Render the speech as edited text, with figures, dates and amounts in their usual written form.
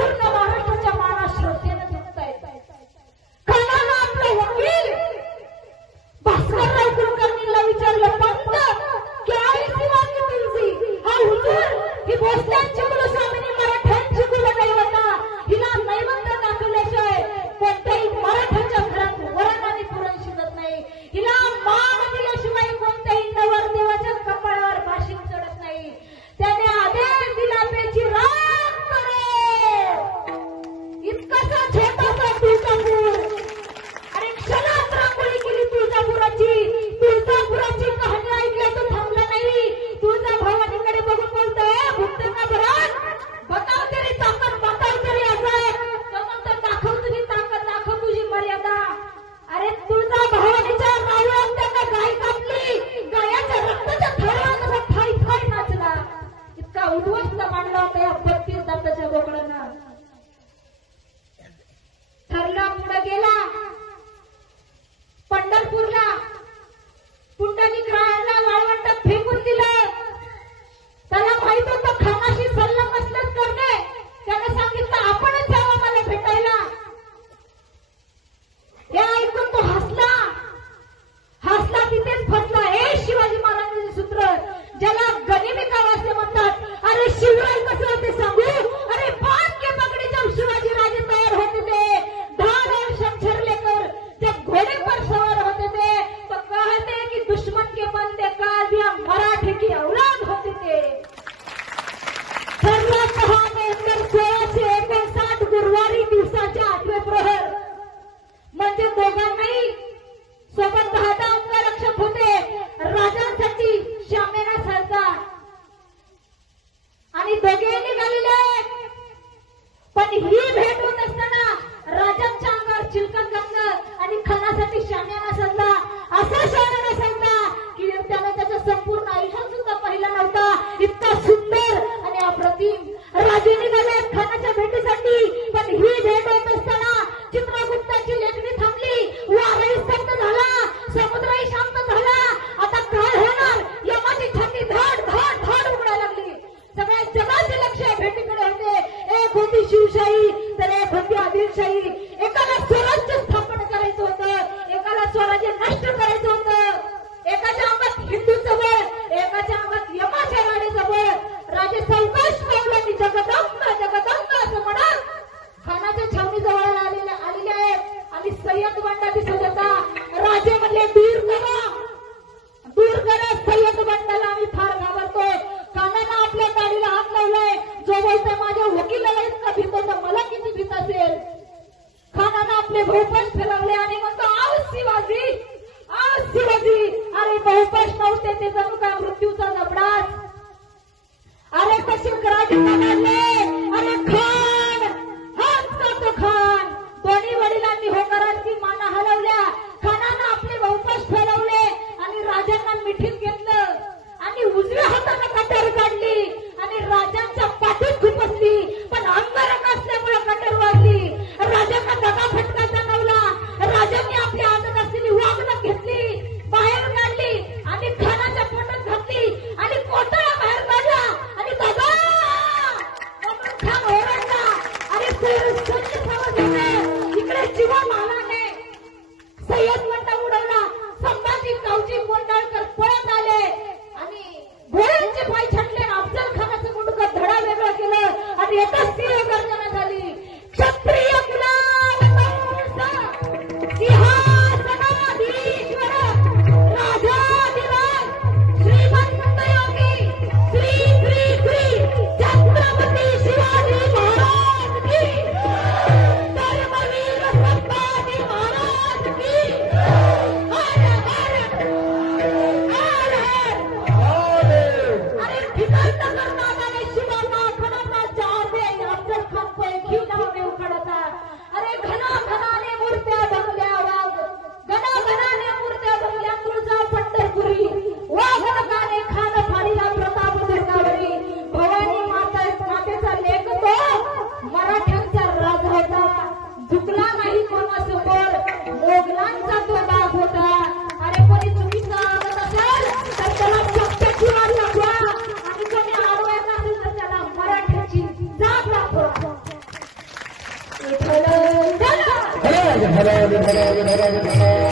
पूर्ण महाराष्ट्राच्या मानात श्रद्धेने जगतायत. खानानं आपले वकील भास्करराव कुलकर्णींना विचारलं, पंत क्या है सिवा की तुलसी? हा हुजूर ही भोसल्यांची कुलस्वामिनी मराठ्यांची कुलदैवता, हिला नैवेद्य दाखवल्याशिवाय कोणत्याही मराठ्याच्या घरात वरण आणि पुरण शिजत नाही. हिला मान दिल्याशिवाय कोणत्याही नवरदेवाच्या कपाळावर भाशिंग चढत नाही. त्याने आदेश दिला, पेची राख करे. इतकासा छोटासा तुळजापूर आणि क्षणात रांगोळी केली तुळजापुराची. तुळजापुराची कहाणी ऐकल्या तर थांबला नाही. तुळजा भवानीकडे बघून बोलतोय, भुकते का बरं? बताव तरी ताकद, बताव तरी असं. तो म्हणतो, दाखव तुझी ताकद, दाखव तुझी मर्यादा. अरे तुळजा भवानीच्या नावावर त्यांना गाय कापली. गायाच्या रक्ताच्या थरानं थाई थाई नाचला. इतका उद्ध्वस्त मांडला होता या 32 दाताच्या बोकडांना. ठरला, पुढे गेला पंढरपूरला. पुंडलिक रायाला वाळवंटात फेकून दिलं. त्याला माहित होतं खानाशी सल्ला मसलत करणे. त्याने सांगितलं, आपणच जावं मला भेटायला. हे ऐकून तो हसला. हसला तिथेच फसला. हे शिवाजी महाराजांचे सूत्र, ज्याला गनिमी कावा असे म्हणतात. अरे शिवराय कसं होते सांगू? अरे बात के पगड़ी जब शिवाजी राजे तैयार होते थे, ढाल और शमशेर लेकर जब घोड़े पर सवार होते थे, तो कहते कि दुश्मन के बंदे काजिया मराठे की औलाद होते थे. ठरला नंतर 1659 गुरुवारी दिवसाच्या 8वे प्रहर. म्हणजे दोघांनाही सोबत 10 अंगरक्षक होते. राजांसाठी शामेना सरदार आणि दोघे निघालेले. पण ही भेट होत असताना राजांच्या अंगावर चिलकत घातलं आणि खानासाठी शामियाना सजला. असा शामियाना सजला की त्याने त्याच्या संपूर्ण आयुष्यात सुद्धा पाहिला नव्हता. इतका सुंदर आणि अप्रतिम. राजे निघाले खानाच्या भेटीसाठी. पण ही भेट होत असताना चित्रगुप्ताची लेखणी थांबली. वाराही स्तब्ध झाला, समुद्रही शांत झाला. आता काय होणार? यमाची छाती धाड धाड धाड उघडायला लागली. सगळ्या जगाचे लक्ष या भेटीकडे होते. एक होती शिवशाही तर एक होती आदिलशाही. एकाला स्वराज्य स्थापन करायचं होतं, एकाला स्वराज्य नष्ट करायचं होतं. एकाच्या अंगात हिंदूचं बळ, एकाच्या अंगात यमाच्या राणीचं बळ. राजे सावकाश पावलांनी जगदंब जगदंब असं म्हणत खानाच्या छावणी जवळ आलेले आहेत. आणि सय्यद बंडा दिसत होता. राजे म्हणले, दूर करा, दूर करा सय्यद बंडाला, आम्ही फार घाबरतोय. खानानं आपल्या गाडीला हात लावलाय. जो बोलतोय माझ्या वकिलाला इतका भीतो तर मला किती भीत असेल. खानानं आपले बहुपश फिरवले आणि म्हणतो, आव शिवाजी, आव शिवाजी. अरे बहुपश नव्हते, ते जणू काय मृत्यूचा जबडाच. अरे कशी राजे मारले. अरे खान, हाच करतो खान. दोन्ही वडिलांनी होकाराची माना हलवल्या. खानानं आपले बहुपश फिरवले आणि राजांना मिठीत घेतलं आणि उजव्या हाताने कटर काढली आणि राजांच्या पाठीत खुपसली. पण अंगारक असल्यामुळे कटर वाजली. राजांना दगाफटका जाणवला. राजांनी आपल्या हातात असलेली वाघनख घेतली, बाहेर काढली आणि खानाच्या पोटात घातली आणि कोटळा बाहेर काढला आणि दादा म्हणून खान ओरडला. आणि इकडे जीवा मानाने सय्यद बंडा उडवला. संभाजी गावची गोंधळकर पळत आले आणि घोड्यांचे पाय छाटले. अफजल खानाचं मुंडकं धडा वेगळं केलं आणि येताच सिंह गर्जना झाली. क्षत्रिय सिंहासनाधीश्वर राजाधिराज श्रीमंत योगी श्री श्री श्री छत्रपती शिवाजी महाराज की धर्मवीर संभाजी विठ्ठल, हरा विठ्ठला विठ्ठला विठ्ठला विठ्ठला